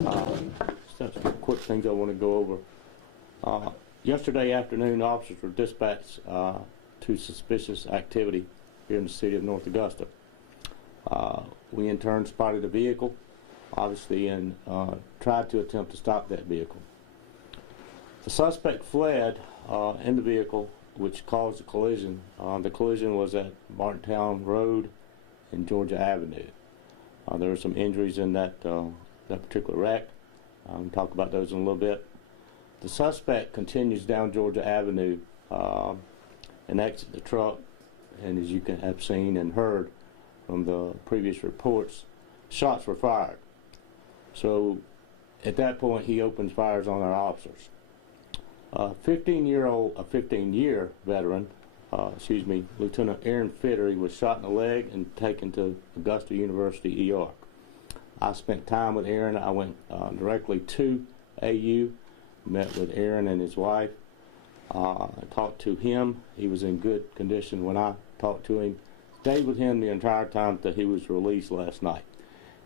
Some quick things I want to go over. Yesterday afternoon, officers were dispatched to suspicious activity here in the city of North Augusta. We in turn spotted a vehicle, obviously, and tried to attempt to stop that vehicle. The suspect fled in the vehicle, which caused the collision. The collision was at Martintown Road and Georgia Avenue. There were some injuries in that particular wreck. We'll talk about those in a little bit. The suspect continues down Georgia Avenue and exits the truck, and as you can have seen and heard from the previous reports, shots were fired. So at that point, he opens fires on our officers. A 15-year veteran, Lieutenant Aaron Fittery, was shot in the leg and taken to Augusta University ER. I spent time with Aaron. I went directly to AU, met with Aaron and his wife. I talked to him. He was in good condition when I talked to him. Stayed with him the entire time that he was released last night.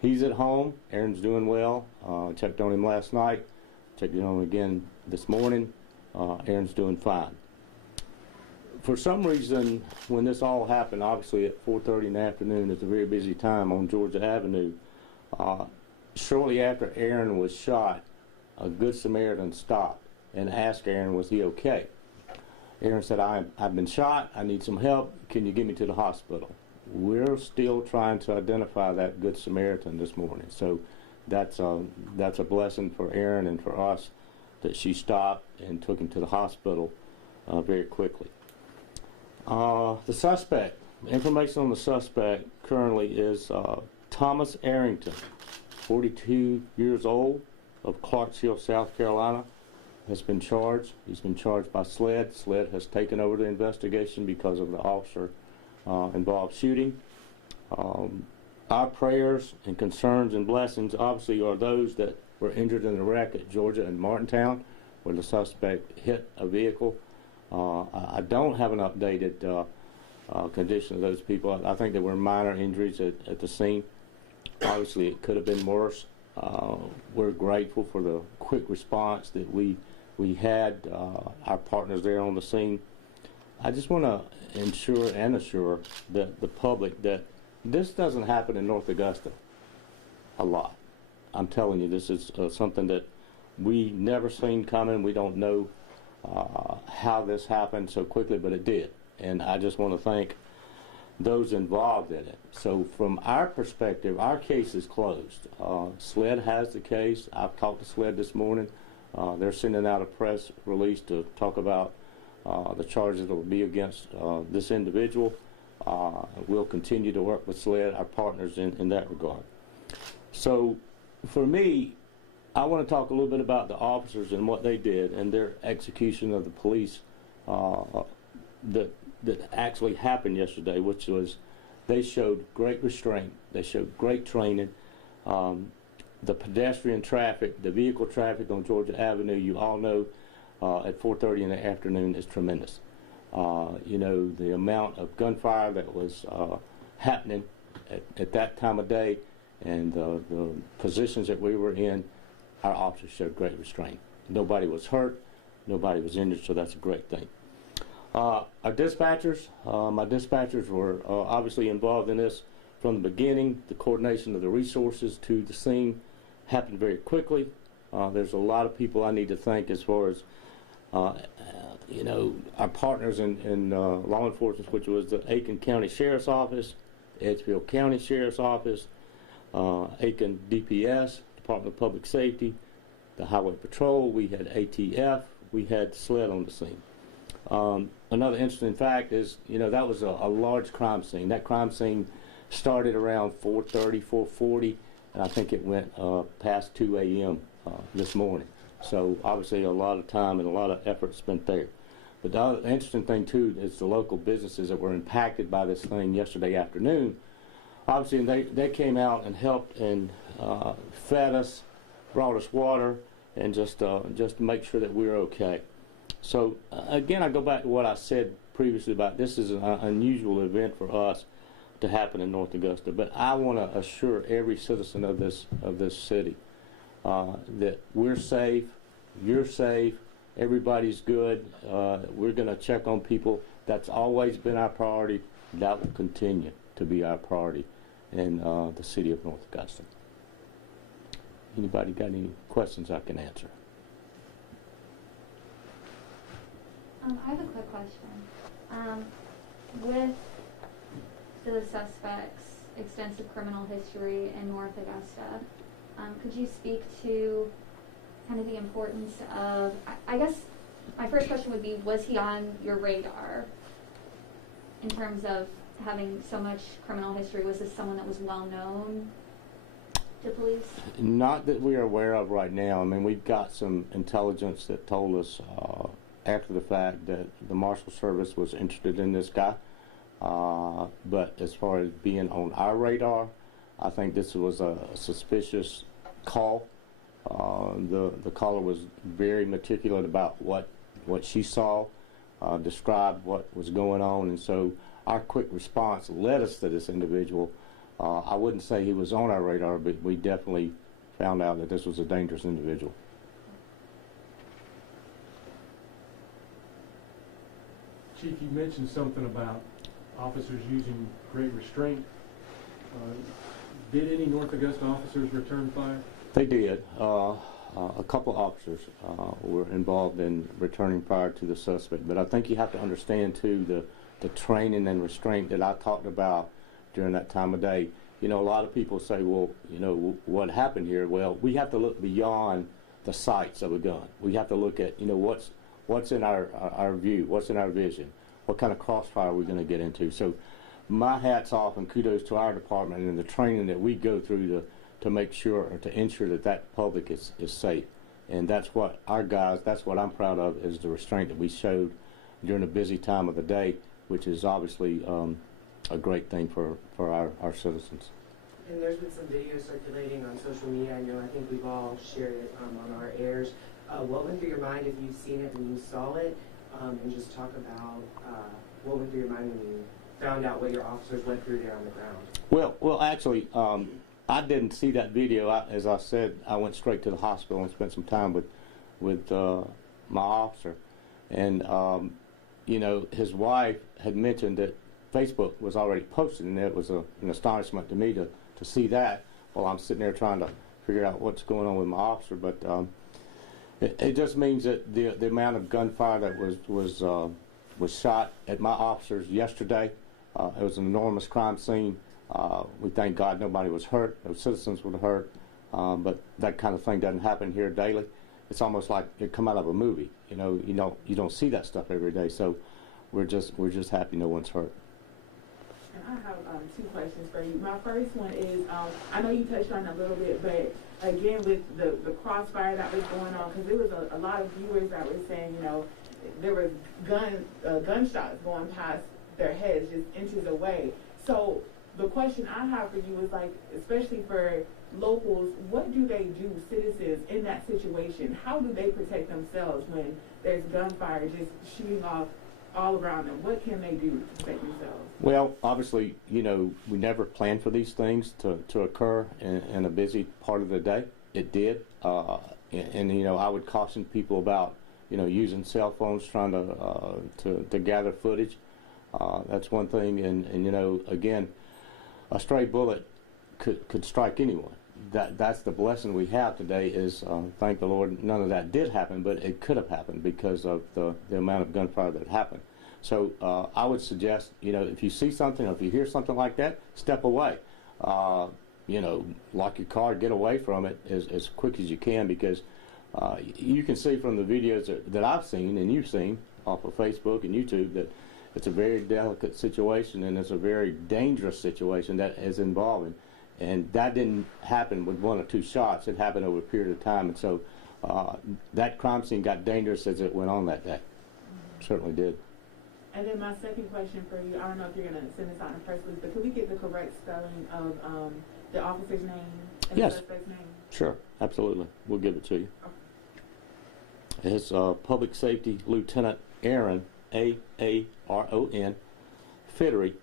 He's at home. Aaron's doing well. Checked on him last night. Checked on him again this morning. Aaron's doing fine. For some reason, when this all happened, obviously at 4:30 in the afternoon, it's a very busy time on Georgia Avenue. Shortly after Aaron was shot, a Good Samaritan stopped and asked Aaron, was he okay? Aaron said, I've been shot, I need some help, can you get me to the hospital? We're still trying to identify that Good Samaritan this morning, so that's a blessing for Aaron and for us that she stopped and took him to the hospital very quickly. The suspect, information on the suspect currently is Thomas Arrington, 42 years old, of Clarksville, South Carolina, has been charged. He's been charged by SLED. SLED has taken over the investigation because of the officer involved shooting. Our prayers and concerns and blessings obviously are those that were injured in the wreck at Georgia and Martintown, where the suspect hit a vehicle. I don't have an updated condition of those people. I think there were minor injuries at the scene. Obviously, it could have been worse. We're grateful for the quick response that we had, our partners there on the scene. I just want to ensure and assure the public that this doesn't happen in North Augusta a lot. I'm telling you, this is something that we never seen coming. We don't know how this happened so quickly, but it did. And I just want to thank those involved in it. So from our perspective, our case is closed. SLED has the case. I've talked to SLED this morning. They're sending out a press release to talk about the charges that will be against this individual. We'll continue to work with SLED, our partners in that regard. So for me, I want to talk a little bit about the officers and what they did and their execution of the police that actually happened yesterday, which was they showed great restraint, they showed great training. The pedestrian traffic, the vehicle traffic on Georgia Avenue, you all know at 4:30 in the afternoon is tremendous. You know, the amount of gunfire that was happening at that time of day and the positions that we were in, our officers showed great restraint. Nobody was hurt, nobody was injured, so that's a great thing. Our dispatchers, my dispatchers were obviously involved in this from the beginning. The coordination of the resources to the scene happened very quickly. There's a lot of people I need to thank as far as, you know, our partners in law enforcement, which was the Aiken County Sheriff's Office, Edgefield County Sheriff's Office, Aiken DPS, Department of Public Safety, the Highway Patrol. We had ATF, we had SLED on the scene. Another interesting fact is, you know, that was a large crime scene. That crime scene started around 4:30, 4:40, and I think it went past 2 a.m. This morning. So obviously a lot of time and a lot of effort spent there. But the other interesting thing too is the local businesses that were impacted by this thing yesterday afternoon. Obviously they came out and helped and fed us, brought us water, and just to make sure that we're okay. So again, I go back to what I said previously about this is an unusual event for us to happen in North Augusta. But I want to assure every citizen of this city that we're safe, you're safe, everybody's good. We're going to check on people. That's always been our priority. That will continue to be our priority in the city of North Augusta. Anybody got any questions I can answer? I have a quick question. With the suspect's extensive criminal history in North Augusta, could you speak to kind of the importance of, I guess my first question would be, was he on your radar in terms of having so much criminal history? Was this someone that was well known to police? Not that we are aware of right now. I mean, we've got some intelligence that told us after the fact that the Marshal Service was interested in this guy. But as far as being on our radar, I think this was a suspicious call. The caller was very meticulous about what she saw, described what was going on, and so our quick response led us to this individual. I wouldn't say he was on our radar, but we definitely found out that this was a dangerous individual. Chief, you mentioned something about officers using great restraint. Did any North Augusta officers return fire? They did. A couple of officers were involved in returning fire to the suspect, but I think you have to understand too the training and restraint that I talked about during that time of day. You know, a lot of people say, well, you know, what happened here? Well, we have to look beyond the sights of a gun. We have to look at, you know, what's in our view, what's in our vision, what kind of crossfire are we going to get into. So my hat's off and kudos to our department and the training that we go through to make sure, or to ensure that that public is safe. And that's what our guys, that's what I'm proud of, is the restraint that we showed during a busy time of the day, which is obviously a great thing for our citizens. And there's been some video circulating on social media. I know, I think we've all shared it on our airs. What went through your mind if you've seen it and you saw it? And just talk about what went through your mind when you found out what your officers went through there on the ground. Well, actually, I didn't see that video. As I said, I went straight to the hospital and spent some time with my officer. And, you know, his wife had mentioned that Facebook was already posted, and it was an astonishment to me to see that while I'm sitting there trying to figure out what's going on with my officer. But it just means that the amount of gunfire that was shot at my officers yesterday, it was an enormous crime scene. We thank God nobody was hurt, no citizens were hurt, but that kind of thing doesn't happen here daily. It's almost like it come out of a movie. You know, you don't see that stuff every day. So we're just happy no one's hurt. And I have two questions for you. My first one is, I know you touched on it a little bit, but again with the crossfire that was going on, because there was a lot of viewers that were saying, you know, there was gunshots going past their heads just inches away. So the question I have for you is, like, especially for locals, what do they do, citizens, in that situation? How do they protect themselves when there's gunfire just shooting off all around them? What can they do to protect themselves? Well, obviously, you know, we never plan for these things to occur in a busy part of the day. It did. And, you know, I would caution people about, you know, using cell phones trying to gather footage. That's one thing. And, you know, again, a stray bullet could strike anyone. That's the blessing we have today is, thank the Lord, none of that did happen, but it could have happened because of the amount of gunfire that happened. So I would suggest, you know, if you see something or if you hear something like that, step away. You know, lock your car, get away from it as quick as you can, because you can see from the videos that I've seen and you've seen off of Facebook and YouTube that it's a very delicate situation and it's a very dangerous situation that is involving. And that didn't happen with one or two shots. It happened over a period of time. And so that crime scene got dangerous as it went on that day. Certainly did. And then my second question for you, I don't know if you're going to send this out in press release, but could we get the correct spelling of the officer's name and Yes. the suspect's name? Sure, absolutely. We'll give it to you. Okay. It's Public Safety Lieutenant Aaron, Aaron, Fittery, Fittery.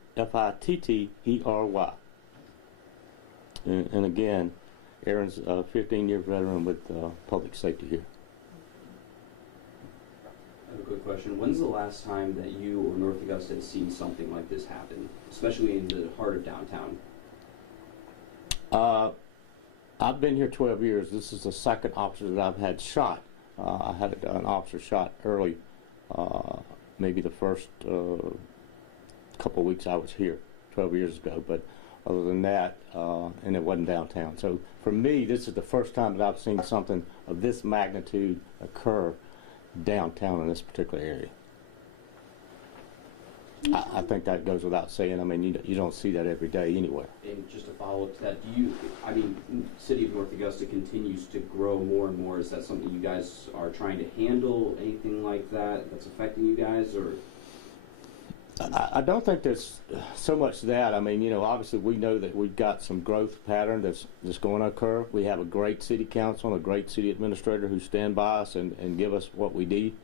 And again, Aaron's a 15-year veteran with public safety here. I have a quick question. When's the last time that you or North Augusta has seen something like this happen, especially in the heart of downtown? I've been here 12 years. This is the second officer that I've had shot. I had an officer shot early, maybe the first couple of weeks I was here 12 years ago, but other than that, and it wasn't downtown. So for me, this is the first time that I've seen something of this magnitude occur downtown in this particular area. I think that goes without saying. I mean, you don't see that every day anywhere. And just to follow up to that, City of North Augusta continues to grow more and more. Is that something you guys are trying to handle, anything like that that's affecting you guys, or? I don't think there's so much that. I mean, obviously we know that we've got some growth pattern that's going to occur. We have a great city council and a great city administrator who stand by us and give us what we need.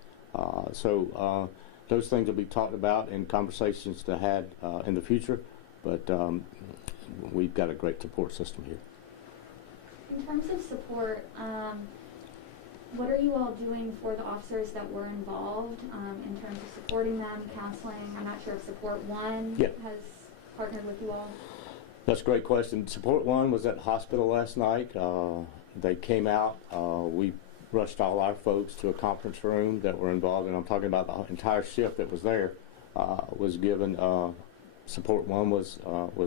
So those things will be talked about in conversations to had in the future, but we've got a great support system here. In terms of support, what are you all doing for the officers that were involved in terms of supporting them, counseling? I'm not sure if Support One has partnered with you all. That's a great question. Support One was at the hospital last night. They came out. We rushed all our folks to a conference room that were involved, and I'm talking about the entire shift that was there was given. Support One was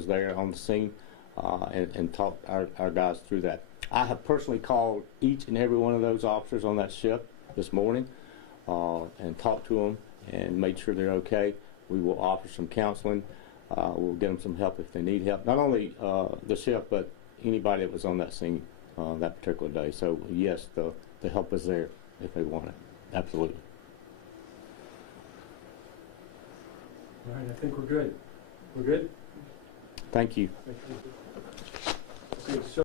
there on the scene and talked our guys through that. I have personally called each and every one of those officers on that shift this morning and talked to them and made sure they're okay. We will offer some counseling. We'll get them some help if they need help. Not only the shift, but anybody that was on that scene that particular day. So yes, the help is there if they want it. Absolutely. All right, I think we're good. We're good? Thank you. Okay, so